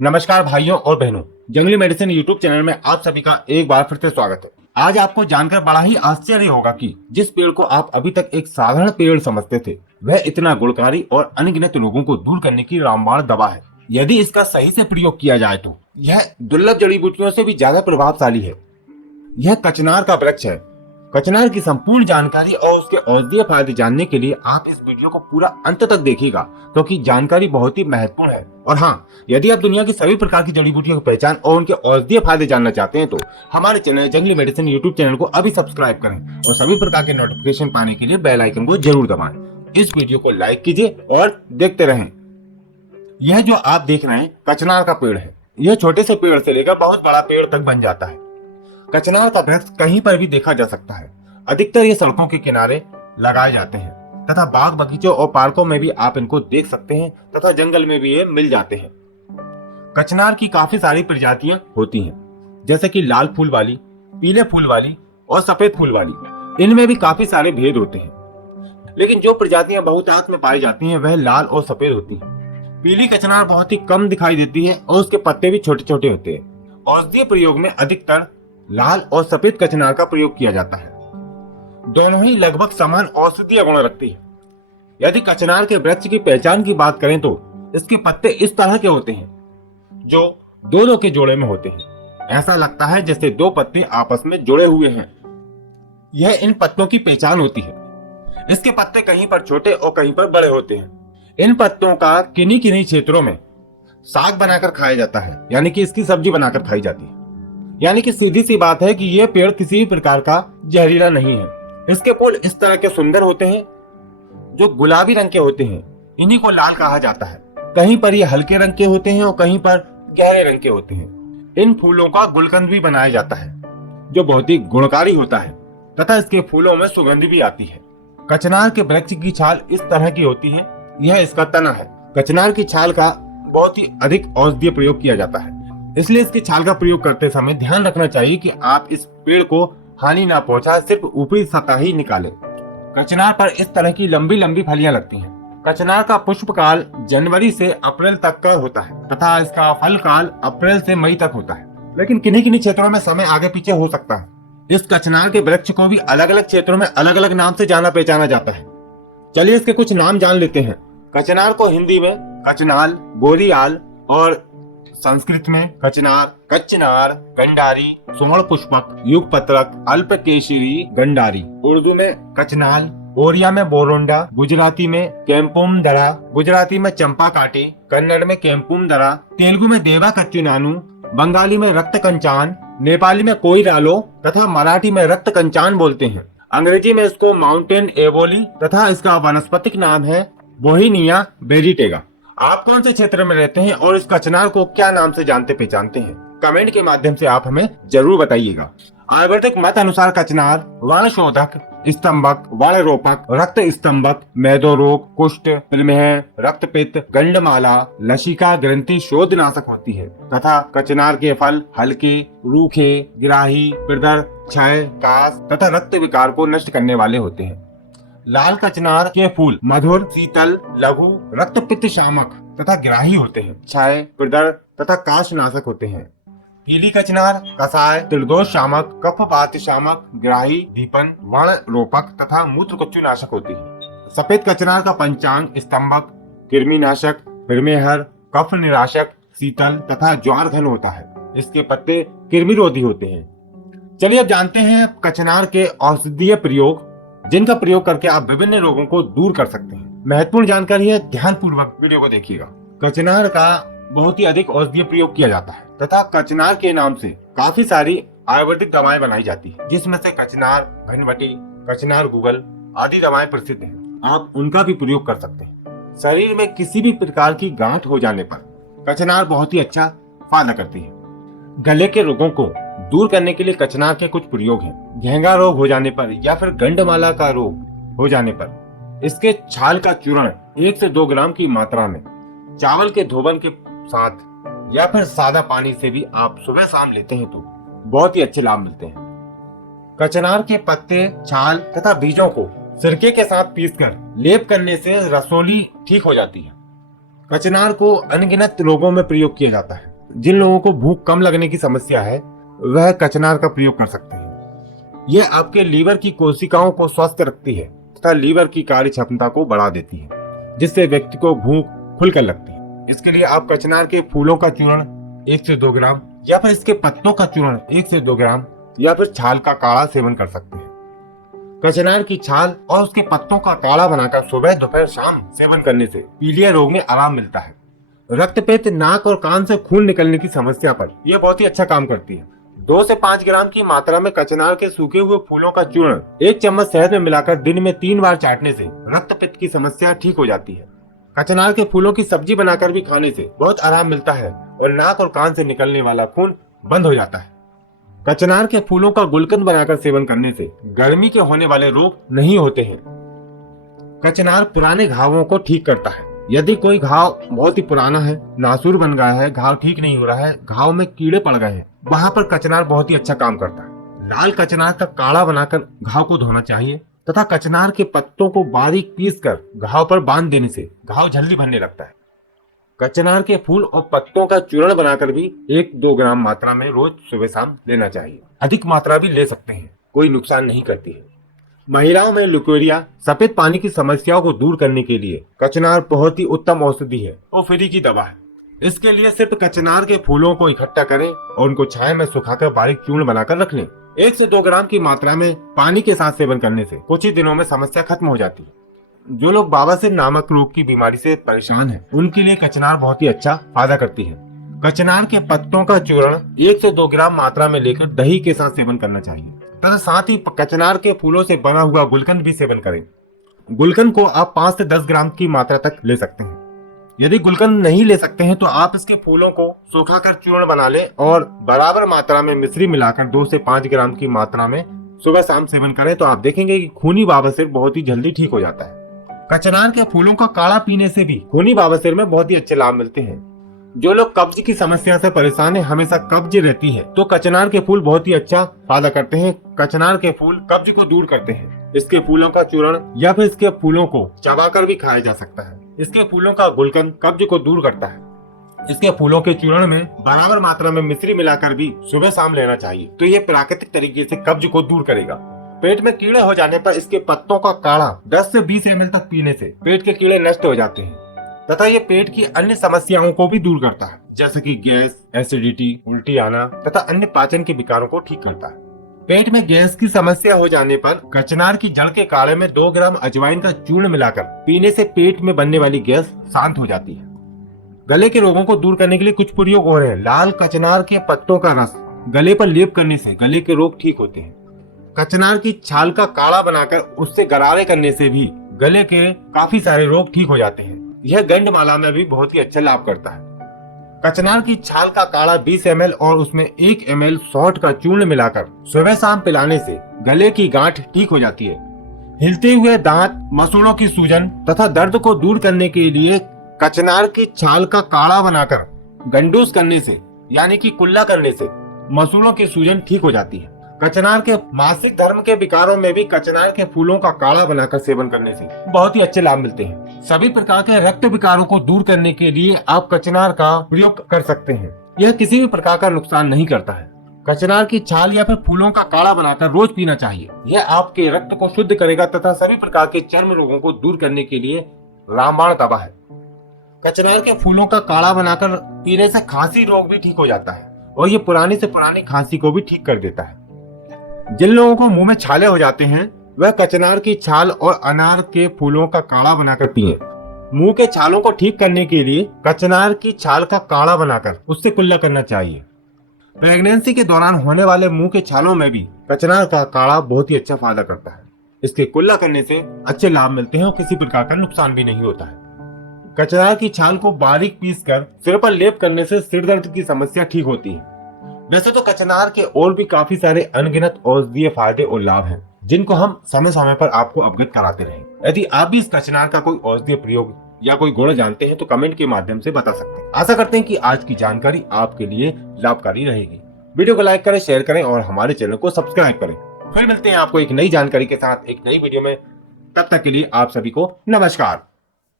नमस्कार भाइयों और बहनों, जंगली मेडिसिन यूट्यूब चैनल में आप सभी का एक बार फिर से स्वागत है। आज आपको जानकर बड़ा ही आश्चर्य होगा कि जिस पेड़ को आप अभी तक एक साधारण पेड़ समझते थे, वह इतना गुणकारी और अनगिनत रोगों को दूर करने की रामबाण दवा है। यदि इसका सही से प्रयोग किया जाए तो यह दुर्लभ जड़ी बूटियों से भी ज्यादा प्रभावशाली है। यह कचनार का वृक्ष है। कचनार की संपूर्ण जानकारी और उसके औषधीय फायदे जानने के लिए आप इस वीडियो को पूरा अंत तक देखिएगा, क्योंकि जानकारी बहुत ही महत्वपूर्ण है। और हाँ, यदि आप दुनिया की सभी प्रकार की जड़ी बूटियों की पहचान और उनके औषधीय फायदे जानना चाहते हैं तो हमारे चैनल जंगली मेडिसिन यूट्यूब चैनल को अभी सब्सक्राइब करें और सभी प्रकार के नोटिफिकेशन पाने के लिए बेल आइकन को जरूर दबाएं। इस वीडियो को लाइक कीजिए और देखते रहें। यह जो आप देख रहे हैं कचनार का पेड़ है। यह छोटे से पेड़ से लेकर बहुत बड़ा पेड़ तक बन जाता है। कचनार का वृक्ष कहीं पर भी देखा जा सकता है। अधिकतर ये सड़कों के किनारे लगाए जाते हैं तथा बाग बगीचों और पार्कों में भी आप इनको देख सकते हैं तथा जंगल में भी ये मिल जाते हैं। कचनार की काफी सारी प्रजातियां होती हैं, जैसे कि लाल फूल वाली, पीले फूल वाली और सफेद फूल वाली। इनमें भी काफी सारे भेद होते हैं, लेकिन जो प्रजातियां बहुतायत में पाई जाती हैं वह लाल और सफेद होती हैं। पीली कचनार बहुत ही कम दिखाई देती है और उसके पत्ते भी छोटे छोटे होते हैं। औषधीय प्रयोग में अधिकतर लाल और सफेद कचनार का प्रयोग किया जाता है। दोनों ही लगभग समान औषधीय गुण रखती है। यदि कचनार के वृक्ष की पहचान की बात करें तो इसके पत्ते इस तरह के होते हैं जो दो के जोड़े में होते हैं। ऐसा लगता है जैसे दो पत्ते आपस में जुड़े हुए हैं। यह इन पत्तों की पहचान होती है। इसके पत्ते कहीं पर छोटे और कहीं पर बड़े होते हैं। इन पत्तों का किन्हीं किन्हीं क्षेत्रों में साग बनाकर खाया जाता है, यानी कि इसकी सब्जी बनाकर खाई जाती है। यानी कि सीधी सी बात है कि यह पेड़ किसी भी प्रकार का जहरीला नहीं है। इसके फूल इस तरह के सुंदर होते हैं जो गुलाबी रंग के होते हैं। इन्हीं को लाल कहा जाता है। कहीं पर ये हल्के रंग के होते हैं और कहीं पर गहरे रंग के होते हैं। इन फूलों का गुलकंद भी बनाया जाता है जो बहुत ही गुणकारी होता है तथा इसके फूलों में सुगंध भी आती है। कचनार के वृक्ष की छाल इस तरह की होती है। यह इसका तना है। कचनार की छाल का बहुत ही अधिक औषधीय प्रयोग किया जाता है, इसलिए इसकी छाल का प्रयोग करते समय ध्यान रखना चाहिए कि आप इस पेड़ को हानि ना पहुंचाए, सिर्फ ऊपरी सतह ही निकालें। कचनार पर इस तरह की लंबी लंबी फलियां लगती हैं। कचनार का पुष्प काल जनवरी से अप्रैल तक का होता है तथा इसका फल काल अप्रैल से मई तक होता है, लेकिन किन्हीं किन्हीं क्षेत्रों में समय आगे पीछे हो सकता है। इस कचनार के वृक्ष को भी अलग अलग क्षेत्रों में अलग अलग नाम से जाना पहचाना जाता है। चलिए इसके कुछ नाम जान लेते हैं। कचनार को हिंदी में कचनाल, गोरियाल और संस्कृत में कचनार, कच्चनार, गंडारी, स्वर्ण पुष्पक, युगपत्रक, अल्पकेशरी, गंडारी। उर्दू में कचनाल, ओरिया में बोरोंडा, गुजराती में केम्पुम दरा, गुजराती में चंपा काटे, कन्नड़ में केम्पुम दरा, तेलुगु में देवा कच्चुनानू, बंगाली में रक्त कंचान, नेपाली में कोईरालो तथा मराठी में रक्त कंचान बोलते हैं। अंग्रेजी में इसको माउंटेन एवोली तथा इसका वानस्पतिक नाम है बोहिनिया वेजिटेगा। आप कौन से क्षेत्र में रहते हैं और इस कचनार को क्या नाम से जानते पहचानते हैं? कमेंट के माध्यम से आप हमें जरूर बताइएगा। आयुर्वेदिक मत अनुसार कचनार वर्णशोधक, स्तंभक, वर्णरोपक, रक्त स्तंभक, मैदो रोग, कुष्ठ, प्रमेह, रक्तपित्त, गंडमाला, लसिका ग्रंथि शोधनाशक होती है तथा कचनार के फल हल्के, रूखे, गिराही, प्रदर, क्षय, कास तथा रक्त विकार को नष्ट करने वाले होते हैं। लाल कचनार के फूल मधुर, शीतल, लघु, रक्त पित्त शामक तथा ग्राही होते हैं। क्षय, प्रदर तथा काश नाशक होते हैं। पीली कचनार कसाय, त्रिदोष शामक, कफ वात शामक, ग्राही, दीपन, वर्ण रोपक तथा मूत्र कच्चु नाशक होती है। सफेद कचनार का पंचांग स्तंभक, कृमि नाशक, प्रमेहर, कफ निराशक, शीतल तथा ज्वार घन होता है। इसके पत्ते कृमिरोधी होते हैं। चलिए अब जानते हैं कचनार के औषधीय प्रयोग, जिनका प्रयोग करके आप विभिन्न रोगों को दूर कर सकते हैं। महत्वपूर्ण जानकारी है, ध्यान पूर्वक वीडियो को देखिएगा। कचनार का बहुत ही अधिक औषधीय प्रयोग किया जाता है तथा कचनार के नाम से काफी सारी आयुर्वेदिक दवाएं बनाई जाती है, जिसमें से कचनार घनवटी, कचनार गूगल आदि दवाएं प्रसिद्ध हैं। आप उनका भी प्रयोग कर सकते हैं। शरीर में किसी भी प्रकार की गांठ हो जाने पर कचनार बहुत ही अच्छा फायदा करती है। गले के रोगों को दूर करने के लिए कचनार के कुछ प्रयोग हैं। घेंगा रोग हो जाने पर या फिर गंडमाला का रोग हो जाने पर इसके छाल का चूर्ण 1 से 2 ग्राम की मात्रा में चावल के धोवन के साथ या फिर सादा पानी से भी आप सुबह शाम लेते हैं तो बहुत ही अच्छे लाभ मिलते हैं। कचनार के पत्ते, छाल तथा बीजों को सिरके के साथ पीसकर लेप करने से रसोली ठीक हो जाती है। कचनार को अनगिनत रोगों में प्रयोग किया जाता है। जिन लोगों को भूख कम लगने की समस्या है वह कचनार का प्रयोग कर सकते हैं। यह आपके लीवर की कोशिकाओं को स्वस्थ रखती है तथा लीवर की कार्य क्षमता को बढ़ा देती है, जिससे व्यक्ति को भूख खुलकर लगती है। इसके लिए आप कचनार के फूलों का चूर्ण 1 से 2 ग्राम या फिर इसके पत्तों का चूर्ण 1 से 2 ग्राम या फिर छाल का काढ़ा सेवन कर सकते हैं। कचनार की छाल और उसके पत्तों का काढ़ा बनाकर सुबह दोपहर शाम सेवन करने से पीलिया रोग में आराम मिलता है। रक्तपित्त, नाक और कान से खून निकलने की समस्या पर यह बहुत ही अच्छा काम करती है। 2 से 5 ग्राम की मात्रा में कचनार के सूखे हुए फूलों का चूर्ण 1 चम्मच शहद में मिलाकर दिन में 3 बार चाटने से रक्तपित्त की समस्या ठीक हो जाती है। कचनार के फूलों की सब्जी बनाकर भी खाने से बहुत आराम मिलता है और नाक और कान से निकलने वाला खून बंद हो जाता है। कचनार के फूलों का गुलकंद बनाकर सेवन करने से गर्मी के होने वाले रोग नहीं होते हैं। कचनार पुराने घावों को ठीक करता है। यदि कोई घाव बहुत ही पुराना है, नासूर बन गया है, घाव ठीक नहीं हो रहा है, घाव में कीड़े पड़ गए हैं, वहां पर कचनार बहुत ही अच्छा काम करता है। लाल कचनार का काढ़ा बनाकर घाव को धोना चाहिए तथा कचनार के पत्तों को बारीक पीसकर घाव पर बांध देने से घाव जल्दी भरने लगता है। कचनार के फूल और पत्तों का चूर्ण बनाकर भी 1-2 ग्राम मात्रा में रोज सुबह शाम लेना चाहिए। अधिक मात्रा भी ले सकते हैं, कोई नुकसान नहीं करती है। महिलाओं में लुकेरिया, सफेद पानी की समस्याओं को दूर करने के लिए कचनार बहुत ही उत्तम औषधि है और फ्री की दवा है। इसके लिए सिर्फ कचनार के फूलों को इकट्ठा करें और उनको छाया में सुखाकर बारीक चूर्ण बनाकर रख लें। 1 से 2 ग्राम की मात्रा में पानी के साथ सेवन करने से कुछ ही दिनों में समस्या खत्म हो जाती है। जो लोग बवासीर नामक रोग की बीमारी से परेशान हैं, उनके लिए कचनार बहुत ही अच्छा फायदा करती है। कचनार के पत्तों का चूर्ण 1 से 2 ग्राम मात्रा में लेकर दही के साथ सेवन करना चाहिए तथा साथ ही कचनार के फूलों से बना हुआ गुलकंद भी सेवन करें। गुलकंद को आप 5 से 10 ग्राम की मात्रा तक ले सकते हैं। यदि गुलकंद नहीं ले सकते हैं तो आप इसके फूलों को सुखाकर चूर्ण बना लें और बराबर मात्रा में मिश्री मिलाकर 2 से 5 ग्राम की मात्रा में सुबह शाम सेवन करें तो आप देखेंगे कि खूनी बवासीर बहुत ही जल्दी ठीक हो जाता है। कचनार के फूलों का काढ़ा पीने से भी खूनी बवासीर में बहुत ही अच्छे लाभ मिलते हैं। जो लोग कब्ज की समस्या से परेशान है, हमेशा कब्ज रहती है, तो कचनार के फूल बहुत ही अच्छा फायदा करते हैं। कचनार के फूल कब्ज को दूर करते हैं। इसके फूलों का चूर्ण या फिर इसके फूलों को चबाकर भी खाया जा सकता है। इसके फूलों का गुलकंद कब्ज को दूर करता है। इसके फूलों के चूर्ण में बराबर मात्रा में मिश्री मिलाकर भी सुबह शाम लेना चाहिए, तो ये प्राकृतिक तरीके से कब्ज को दूर करेगा। पेट में कीड़े हो जाने पर इसके पत्तों का काढ़ा 10 से 20 ml तक पीने से पेट के कीड़े नष्ट हो जाते हैं तथा ये पेट की अन्य समस्याओं को भी दूर करता है, जैसे कि गैस, एसिडिटी, उल्टी आना तथा अन्य पाचन के विकारों को ठीक करता है। पेट में गैस की समस्या हो जाने पर कचनार की जड़ के काढ़े में 2 ग्राम अजवाइन का चूर्ण मिलाकर पीने से पेट में बनने वाली गैस शांत हो जाती है। गले के रोगों को दूर करने के लिए कुछ प्रयोग हो रहे हैं। लाल कचनार के पत्तों का रस गले पर लेप करने से गले के रोग ठीक होते हैं। कचनार की छाल का काढ़ा बनाकर उससे गरारे करने से भी गले के काफी सारे रोग ठीक हो जाते हैं। यह गंडमाला में भी बहुत ही अच्छा लाभ करता है। कचनार की छाल का काढ़ा 20 ml और उसमें 1 ml सौंठ का चूर्ण मिलाकर सुबह शाम पिलाने से गले की गांठ ठीक हो जाती है। हिलते हुए दांत, मसूड़ों की सूजन तथा दर्द को दूर करने के लिए कचनार की छाल का काढ़ा बनाकर गंडूस करने से यानी कि कुल्ला करने से मसूड़ों की सूजन ठीक हो जाती है। कचनार के मासिक धर्म के विकारों में भी कचनार के फूलों का काढ़ा बनाकर सेवन करने से बहुत ही अच्छे लाभ मिलते हैं। सभी प्रकार के रक्त विकारों को दूर करने के लिए आप कचनार का प्रयोग कर सकते हैं। यह किसी भी प्रकार का नुकसान नहीं करता है। कचनार की छाल या फिर फूलों का काढ़ा बनाकर रोज पीना चाहिए। यह आपके रक्त को शुद्ध करेगा तथा सभी प्रकार के चर्म रोगों को दूर करने के लिए रामबाण दवा है। कचनार के फूलों का काढ़ा बनाकर पीने से खांसी रोग भी ठीक हो जाता है और ये पुरानी से पुरानी खांसी को भी ठीक कर देता है। जिन लोगों को मुंह में छाले हो जाते हैं वह कचनार की छाल और अनार के फूलों का काढ़ा बनाकर पिए। मुंह के छालों को ठीक करने के लिए कचनार की छाल का काढ़ा बनाकर उससे कुल्ला करना चाहिए। प्रेगनेंसी के दौरान होने वाले मुंह के छालों में भी कचनार का काढ़ा बहुत ही अच्छा फायदा करता है। इसके कुल्ला करने से अच्छे लाभ मिलते हैं और किसी प्रकार का नुकसान भी नहीं होता है। कचनार की छाल को बारीक पीसकर सिर पर लेप करने से सिर दर्द की समस्या ठीक होती है। वैसे तो कचनार के और भी काफी सारे अनगिनत औषधीय फायदे और लाभ हैं, जिनको हम समय समय पर आपको अवगत कराते रहेंगे। यदि आप भी इस कचनार का कोई औषधीय प्रयोग या कोई गुण जानते हैं तो कमेंट के माध्यम से बता सकते हैं। आशा करते हैं कि आज की जानकारी आपके लिए लाभकारी रहेगी। वीडियो को लाइक करें, शेयर करें और हमारे चैनल को सब्सक्राइब करें। फिर मिलते हैं आपको एक नई जानकारी के साथ एक नई वीडियो में। तब तक के लिए आप सभी को नमस्कार।